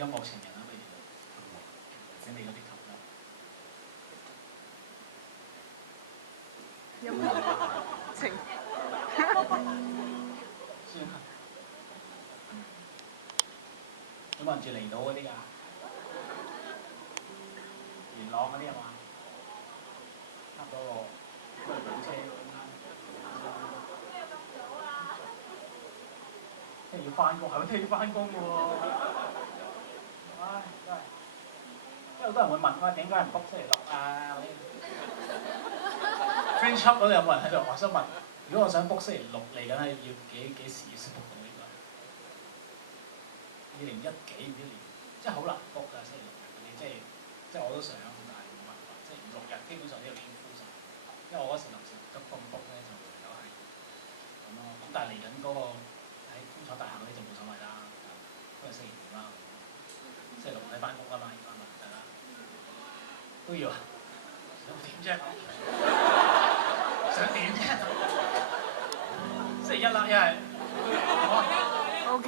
音樂情人啦，不如整你嗰啲琴啦。音樂情算啦。有冇人住離島嗰啲㗎？元朗嗰啲係嘛？差唔多喎，都係補車咁啦。聽日要翻工，係咪聽日要翻工嘅喎？唉，真係，因為好多人會問我點解唔 book 星期六啊嗰啲。French Hub 嗰度有冇人喺度？我想問，如果我想 book 星期六嚟緊係要幾時先 book 到呢個？2010幾唔知年，即係好難 book 㗎星期六日嗰啲，即係我都想，但係冇辦法，即係5、6日基本上呢度已經 full 晒。因為我嗰時臨時急咁 book 咧，就唯有係咁咯。咁但係嚟緊嗰個喺工廠大廈嗰啲就冇所謂啦，都係星期五啦。星期六唔使翻工㗎嘛，而家咪大家都要啊，想點啫？想點啫？星期一啦，一係。，OK。